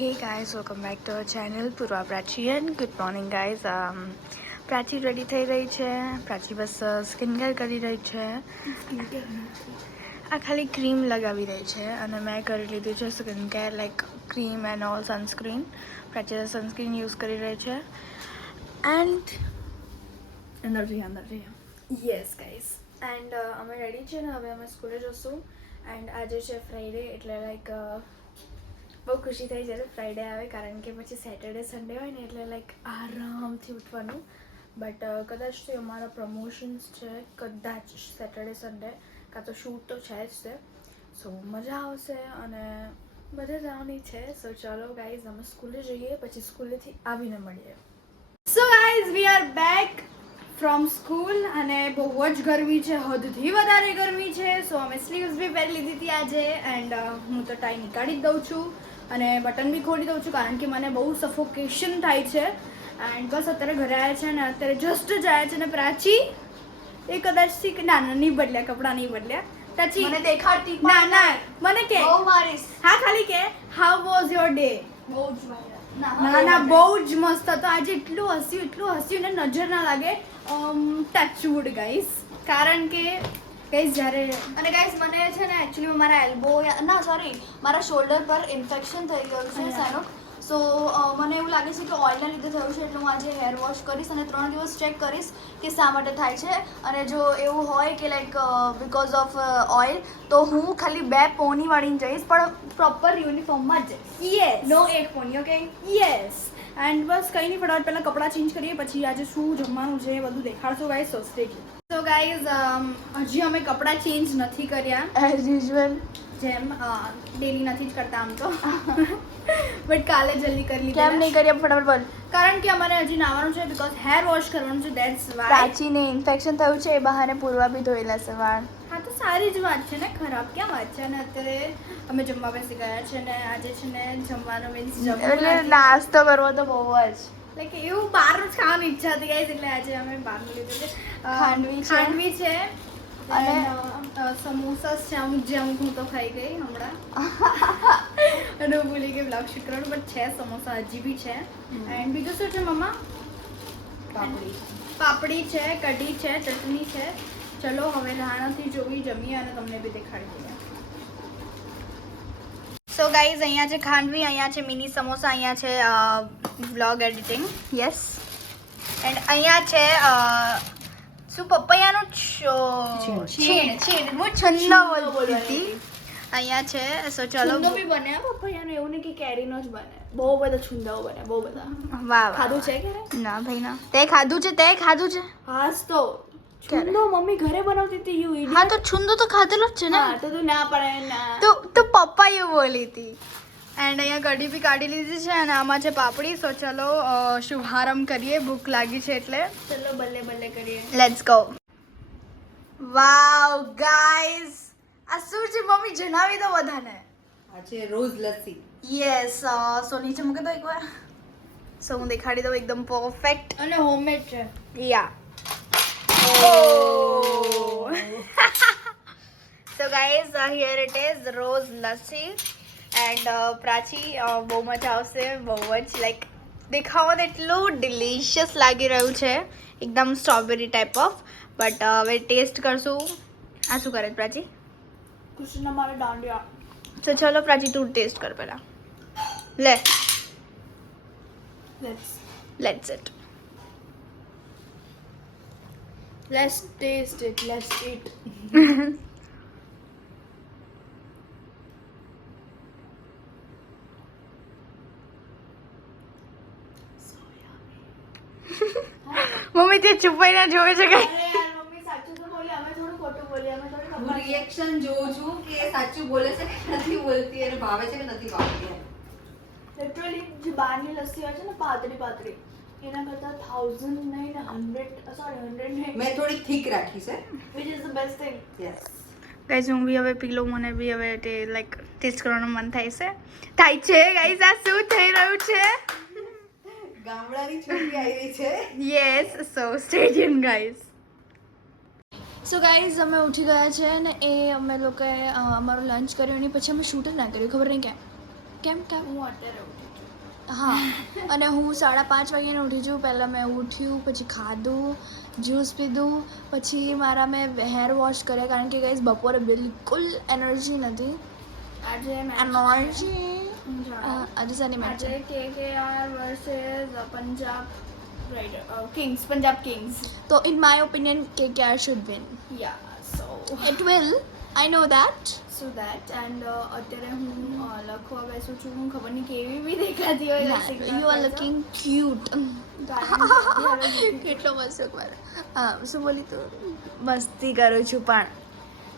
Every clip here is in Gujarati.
Hey guys, welcome back to our channel Purva પ્રાચીયન good morning guys Prachi ready થઈ રહી છે. પ્રાચી બસ સ્કિન કેર કરી રહી છે. આ ખાલી ક્રીમ લગાવી રહી છે અને મેં કરી લીધું છે skin care like cream and all sunscreen Prachi sunscreen use કરી રહી છે. એન્ડ અંદર જઈએ અંદર જઈએ. યસ ગાઈઝ એન્ડ અમે રેડી છે ને? હવે અમે સ્કૂલે જશું. એન્ડ આજે છે ફ્રાઈડે એટલે લાઈક બહુ ખુશી થઈ જ્યારે ફ્રાઈડે આવે, કારણ કે પછી સેટરડે સન્ડે હોય ને એટલે લાઈક આરામથી ઉઠવાનું. બટ કદાચ તો અમારા પ્રમોશન્સ છે, કદાચ સેટરડે સન્ડે કાં તો શૂટ તો છે જ છે. સો મજા આવશે અને બધે જવાની છે. સો ચાલો ગાઈઝ અમે સ્કૂલે જઈએ, પછી સ્કૂલેથી આવીને મળીએ. So guys we are back from school અને બહુ જ ગરમી છે, હદથી વધારે ગરમી છે. સો અમે સ્લીવ્સ બી પહેરી લીધી હતી આજે એન્ડ હું તો ટાઈ નીકાળી જ દઉં છું. અને બટન બી ખોલી દઉં છું કારણ કે મને બહુ સફોકેશન થાય છે. એન્ડ બસ અત્યારે ઘરે આવ્યા છે અને અત્યારે જસ્ટ જ આવ્યા છે અને પ્રાચી એ કદાચ ના ના નહીં બદલ્યા કપડાં નહીં બદલ્યા. પ્રાચી મને દેખાડતી ના ના મને કે બહુ મારીશ. હા ખાલી કે હાઉ વોઝ યોર ડે બહુ જ ના ના બહુ જ મસ્ત હતો. આજે એટલું હસ્યું એટલું હસ્યું ને નજર ના લાગે. ટચવુડ ગાઈસ કારણ કે ગાઈસ જ્યારે અને ગાઈસ મને છે ને એકચ્યુઅલી મારા એલ્બો ના સોરી મારા શોલ્ડર પર ઇન્ફેક્શન થઈ ગયું છે અચ્છા. સો મને એવું લાગે છે કે ઓઇલના લીધે થયું છે એટલે હું આજે હેર વોશ કરીશ અને ત્રણ દિવસ ચેક કરીશ કે શા માટે થાય છે. અને જો એવું હોય કે લાઈક બિકોઝ ઓફ ઓઇલ તો હું ખાલી બે પોની વાળીને જઈશ પણ પ્રોપર યુનિફોર્મમાં જ જઈશ. યસ નો એક પોની ઓકે યસ એન્ડ બસ કંઈ નહીં ફટાફટ પહેલાં કપડાં ચેન્જ કરીએ પછી આજે શું જમવાનું છે બધું દેખાડશો guys so stay so guys હજી અમે કપડાં ચેન્જ નથી કર્યા. એઝ યુઝ્યુઅલ જેમ ડેલી નથી જ કરતા આમ તો. બટ કાલે જલ્દી કરી કેમ નહીં કરી ફટાફટ બોલ. કારણ કે અમારે હજી નાવાનું છે બીકોઝ હેર વોશ કરવાનું છે દેટ્સ વાય પ્રાચીને ઇન્ફેક્શન થયું છે એ બહાને પૂરવા બી ધોયેલા છે વાળ. સારી જ વાત છે ને ખરાબ ક્યાં વાત છે? અને અત્યારે અમે જમવા બેસી ગયા છે ને આજે છે ને જમવાનો મીન્સ એટલે નાસ્તો કરવો તો બહુ જ. લાઈક એવું બહારનું જ ખાવાની ઈચ્છા હતી ગઈ એટલે આજે અમે બહારનું લીધું છે. ખાંડવી ખાંડવી છે. અને- સમોસા છે અમુક જે અમુક હું તો ખાઈ ગઈ હમણાં. અને હું ભૂલી ગઈ બ્લોગ શૂટ કરવાનું બટ છે સમોસા હજી બી છે. એન્ડ બીજું શું છે મમ્મા પાપડી. પાપડી છે કઢી છે ચટણી છે. ચલો હવે રાહ જોવી જમીએ અને તમને બી દેખાડી દઈએ. સો ગાઈઝ અહીંયા છે ખાંડવી અહીંયા છે મિની સમોસા અહીંયા છે વ્લોગ એડિટિંગ યસ એન્ડ અહીંયા છે શું પપૈયાનું છો- છીણ. છીણ હું છંદ બોલતી હતી. અહીંયા છે સો ચલો. બી બને પપૈયાનું એવું નહીં કે કેરીનો જ બને. બહુ બધા છુંદાઓ બને બહુ બધા. વાહ વાહ ખાધું છે કે ના ભાઈ ના. તે ખાધું છે તે ખાધું છે? હાસ તો છુંદો મમ્મી ઘરે બનાવતી હતી યુ હા તો છુંદો તો ખાધેલો જ છે ને. હા તો તું ના પડે ના. તો તો એવું બોલી હતી. એન્ડ અહીંયા કઢી બી કાઢી લીધી છે અને આમાં છે પાપડી. સો ચલો શુભારંભ કરીએ. ભૂખ લાગી છે એટલે. ચલો બલ્લે બલ્લે કરીએ. લેટ્સ ગો વાવ ગાઈઝ આ શું છે મમ્મી? જણાવી દો બધાને. આ છે રોઝ લસ્સી. યસ સો નીચે મૂકી દો એકવાર. સો હું દેખાડી દઉં એકદમ પરફેક્ટ અને હોમમેડ છે. Yeah Oh. so guys uh, here it is rose lassi and uh, પ્રાચી બહુ મજા આવશે બહુ જ લાઈક દેખાવામાં એટલું ડિલિશિયસ લાગી રહ્યું છે. એકદમ સ્ટ્રોબેરી ટાઈપ ઓફ બટ હવે ટેસ્ટ કરશું. આ શું કરે પ્રાચી કૃષ્ણ મારા દાંડિયા. તો ચલો પ્રાચી તું ટેસ્ટ કર પહેલાં. લે. Let's eat let's taste it let's eat mummy તે છુપાઈને જોવે છે કઈ અરે યાર મમ્મી સાચું તો બોલી અમે થોડું ખોટું બોલી અમે થોડી હું ખબર રિએક્શન જોઉં છું કે સાચું બોલે છે કે નથી બોલતી અને ભાવે છે કે નથી ભાવતી એમ. લિટરલી જે બહારની લસ્સી હોય છે ને પાતળી પાતળી એના કરતા થાઉઝન્ડ નહીં ને હંડ્રેડ સોરી હંડ્રેડ નહીં મેં થોડી થીક રાખી છે. Which is the best thing yes guys હું બી હવે પીલો મને બી હવે તે લાઈક ટેસ્ટ કરવાનું મન થાય છે. થાય છે ગાઈઝ આ શું થઈ રહ્યું છે? ગામડાની છોકરી આવી છે. Yes so stadium guys so guys અમે ઉઠી ગયા છે ને એ અમે લોકોએ અમારું લંચ કર્યું એની પછી અમે શૂટ જ ના કર્યું. ખબર નહીં કેમ? કેમ કેમ? હું અત્યારે હા અને હું સાડા પાંચ વાગ્યાને ઉઠી છું પહેલાં મેં ઉઠ્યું પછી ખાધું જ્યુસ પીધું પછી મારા મેં હેર વોશ કર્યા. કારણ કે ગઈશ બપોરે બિલકુલ એનર્જી નથી. આજે એનર્જી. આજે સની મેચ આજે K K R versus Punjab Kings Punjab Kings તો in my opinion K K should win yeah so it will I know that so that and અત્યારે હું લખવા બેસું છું. હું ખબર નહીં કેવી બી દેખાતી હોય યુ આર લુકિંગ ક્યુટ. કેટલો મસ્ત મારો. શું બોલી તું? મસ્તી કરું છું પણ.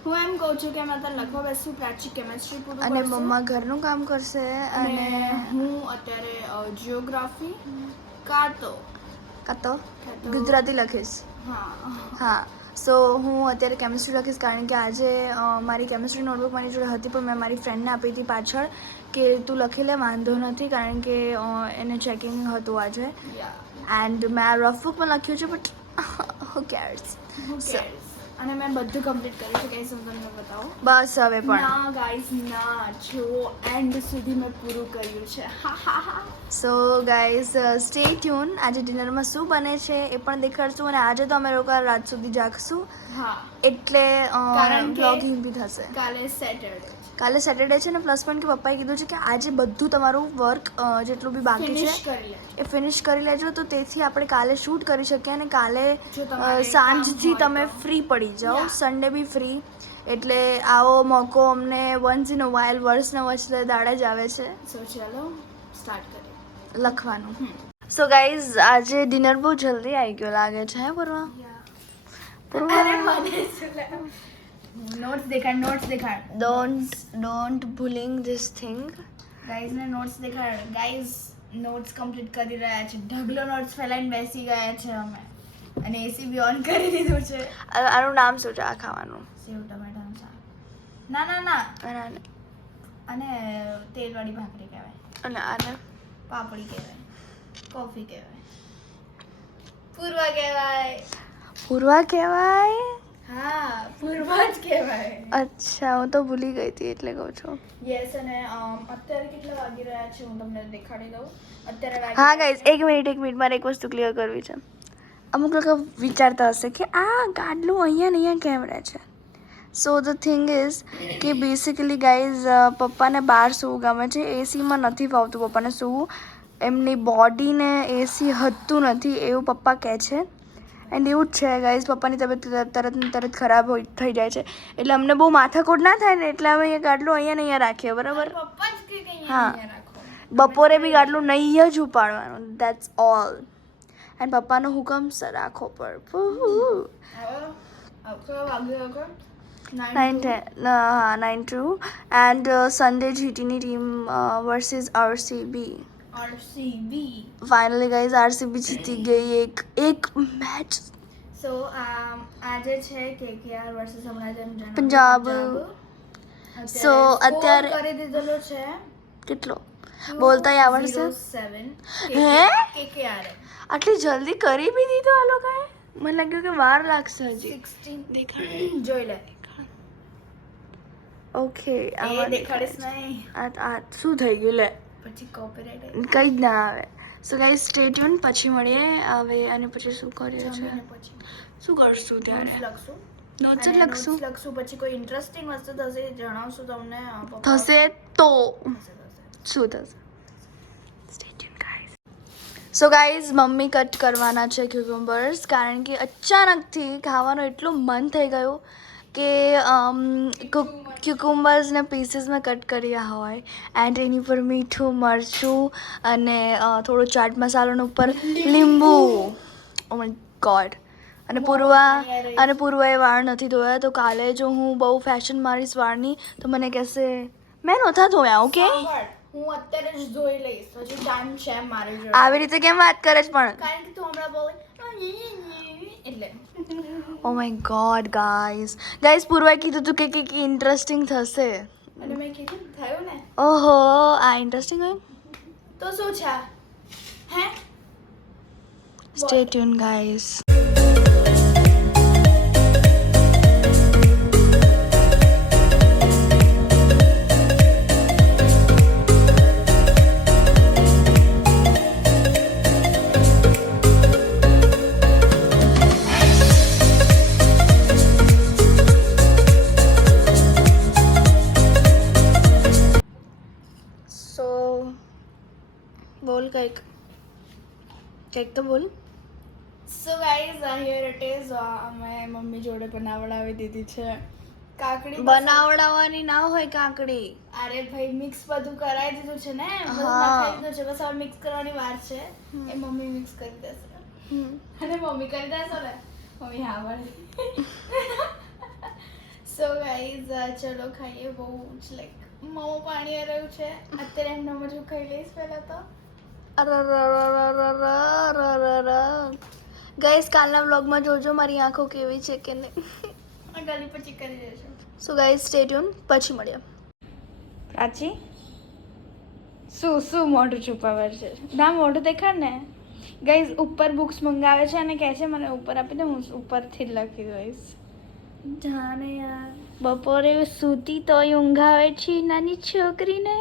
હું એમ કહું છું કે મેં અત્યારે લખવા બેસું પ્રાચી કેમેસ્ટ્રી પૂરું અને મમ્મા ઘરનું કામ કરશે અને હું અત્યારે જિયોગ્રાફી કાં તો કાં તો- ગુજરાતી લખીશ. હા. હા. સો હું અત્યારે કેમિસ્ટ્રી લખીશ કારણ કે આજે મારી કેમિસ્ટ્રી નોટબુક મારી જોડે હતી પણ મેં મારી ફ્રેન્ડને આપી હતી પાછળ કે તું લખી લે વાંધો નથી કારણ કે એને ચેકિંગ હતું આજે. એન્ડ મેં આ રફ પણ લખ્યું છે બટ હુ કેર્સ? અને મેં બધું કમ્પ્લીટ કર્યું છે. ગાઈસ હું તમને બતાવું. બસ હવે પણ. ના ગાઈસ ના જો એન્ડ સુધી મેં પૂરું કર્યું છે. સો ગાઈઝ સ્ટે ટ્યુન આજે ડિનરમાં શું બને છે એ પણ દેખાડશું અને આજે તો અમે લોકો રાત સુધી જાગશું. હા. એટલે કારણ બ્લોગિંગ બી થશે. કાલે સેટરડે કાલે સેટરડે છે ને પ્લસ પણ કે પપ્પાએ કીધું છે કે આજે બધું તમારું વર્ક જેટલું બી બાકી છે એ ફિનિશ કરી લેજો. તો તેથી આપણે કાલે શૂટ કરી શકીએ અને કાલે સાંજથી તમે ફ્રી પડી જાઓ. સન્ડે બી ફ્રી એટલે આવો મોકો અમને વન્સ ઇન અ વાઇલ વર્ષના વચ્ચે દાડા જ આવે છે. સો ચલો સ્ટાર્ટ કરીએ. લખવાનું. સો ગાઈઝ આજે ડિનર બહુ જલ્દી આવી ગયો લાગે છે હે પૂર્વા? પૂર્વા? નોટ્સ દેખાડ નોટ્સ દેખાડ ડોન્ટ ડોન્ટ ભૂલિંગ ધીસ થિંગ ગાઈઝ ને નોટ્સ દેખાડ ગાઈઝ નોટ્સ કમ્પ્લીટ કરી રહ્યા છે ઢગલો નોટ્સ ફેલાઈને બેસી ગયા છે અમે અને એસી બી ઓન કરી દીધું છે આનું નામ શું છે આ ખાવાનું સેવ ટમેટાનું શાક ના ના ના અને તેલવાળી ભાખરી કહેવાય અને આને પાપડી કહેવાય કોફી કહેવાય પૂર્વા કહેવાય પૂર્વા કહેવાય હા જ કહેવાય. અચ્છા હું તો ભૂલી ગઈ હતી એટલે કહું છું. યસ અને અત્યારે કેટલા વાગી રહ્યા છે હું તમને દેખાડી દઉં. અત્યારે હા ગાઈઝ એક મિનિટ એક મિનિટ મારે એક વસ્તુ ક્લિયર કરવી છે. અમુક લોકો વિચારતા હશે કે આ ગાડલું અહીંયા ને અહીંયા કેમ રહે છે? સો ધ થિંગ ઇઝ કે બેસિકલી ગાઈઝ પપ્પાને બહાર સૂવું ગમે છે. એસીમાં નથી ફાવતું પપ્પાને સૂવું. એમની બોડીને એસી હતું નથી એવું પપ્પા કહે છે. એન્ડ એવું જ છે ગાઈઝ પપ્પાની તબિયત તરત ને તરત ખરાબ હોય થઈ જાય છે. એટલે અમને બહુ માથાકૂટ ના થાય ને એટલે અમે ગાડલું અહીંયા ને અહીંયા રાખીએ બરાબર? હા. બપોરે બી ગાડલું નહીં જ ઉપાડવાનું. દેટ્સ ઓલ એન્ડ પપ્પાનો હુકમ સર રાખો પર. Nine two and Sunday જીટીની team versus C RCB finally guys RCB જીતી ગઈ એક એક મેચ સો આજે છે કેકેઆર વર્સિસ હમણાં જેમ જણાવ્યું પંજાબ. અત્યારે So, score અત્યારે- કરી દીધેલો છે કેટલો બોલતા આવડશે 07 હે? કેકેઆર આટલી જલ્દી કરી બી દીધું આ લોકોએ મને લાગ્યું કે વાર લાગશે હજી 16 દેખાડ જોઈ લે ઓકે એ દેખાડીશ નહીં આ આ શું થઈ ગયું લે પછી કોપીરાઇટ કંઈ જ ના આવે. સો ગાઈ સ્ટે ટ્યુન પછી મળીએ હવે અને પછી શું કરીએ છે પછી. શું કરશું ત્યારે? લખશું. નોટ્સ જ લખશું? લખશું. પછી કોઈ ઇન્ટરેસ્ટિંગ વસ્તુ થશે જણાવશું તમને થશે તો. શું થશે? સો ગાઈઝ મમ્મી કટ કરવાના છે ક્યુકમ્બર્સ કારણ કે અચાનકથી ખાવાનું એટલું મન થઈ ગયું કે ક્યુકુમ્બર્સને પીસીસમાં કટ કર્યા હોય. એન્ડ એની પર મીઠું મરચું અને થોડો ચાટ મસાલાનો ઉપર લીંબુ. ઓ માય ગોડ અને પૂર્વા અને પૂર્વાએ વાળ નથી ધોયા તો કાલે જો હું બહુ ફેશન મારીશ વાળની તો મને કહેશે મેં નહોતા ધોયા ઓકે હું અત્યારે જ ધોઈ લઈશ હજુ ટાઈમ છે મારે આવી રીતે કેમ વાત કરે છે પણ? કારણ કે તું હમણાં બોલે એટલે oh my god guys guys પૂર્વાએ કીધું હતું કે કંઈક ઇન્ટરેસ્ટિંગ થશે અને મેં કીધું થયું ને ઓહો આ ઇન્ટરેસ્ટિંગ હોય તો શું છે હે સ્ટે ટ્યુન ગાઈઝ કંઈક તો બોલ. So guys here it is અમે મમ્મી જોડે બનાવડાવી દીધી છે. કાકડી બનાવડાવવાની ના હોય કાકડી. અરે ભાઈ મિક્સ બધું કરાવી દીધું છે ને? બધું. દીધું છે. બસ હવે મિક્સ કરવાની વાર છે. એ મમ્મી મિક્સ કરી દેશે. અને મમ્મી કરી દેશે ને? મમ્મી હા વળે. સો ગાઈઝ ચલો ખાઈએ. બહુ જ લાઈક મોં પાણી રહ્યું છે. અત્યારે એમનો મજુ ખાઈ લઈશ પહેલાં તો. ગઈસ કાલના વ્લોગમાં જોજો મારી આંખો કેવી છે કે નહીં. ગલી પછી કરી દેજો. સો ગાઈસ સ્ટે ટ્યુન પછી મળ્યા પ્રાચી શું શું મોઢું છુપાવે છે? ના મોઢું દેખાડ ને. ગઈઝ ઉપર બુક્સ મંગાવે છે અને કહે છે મને ઉપર આપી દે હું ઉપરથી જ લખી દઈશ. જાને યાર. બપોરે સૂતી તોય ઊંઘાવે છે નાની છોકરીને.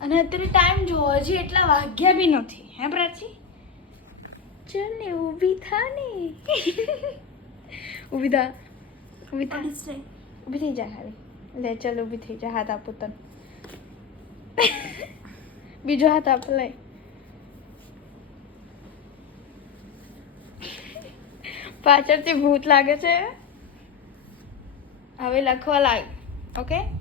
અને અત્યારે ટાઈમ જોવો હજી એટલા વાગ્યા બી નથી. હે પ્રાચી? ચલ ને ઊભી થા. ને ઊભી થા. ઊભી થા ઊભી થઈ જા ખાલી. લે ચલ ઊભી થઈ જા. હાથ આપો તને. બીજો હાથ આપ લે. પાછળથી ભૂત લાગે છે. હવે લખવા લાગ ઓકે?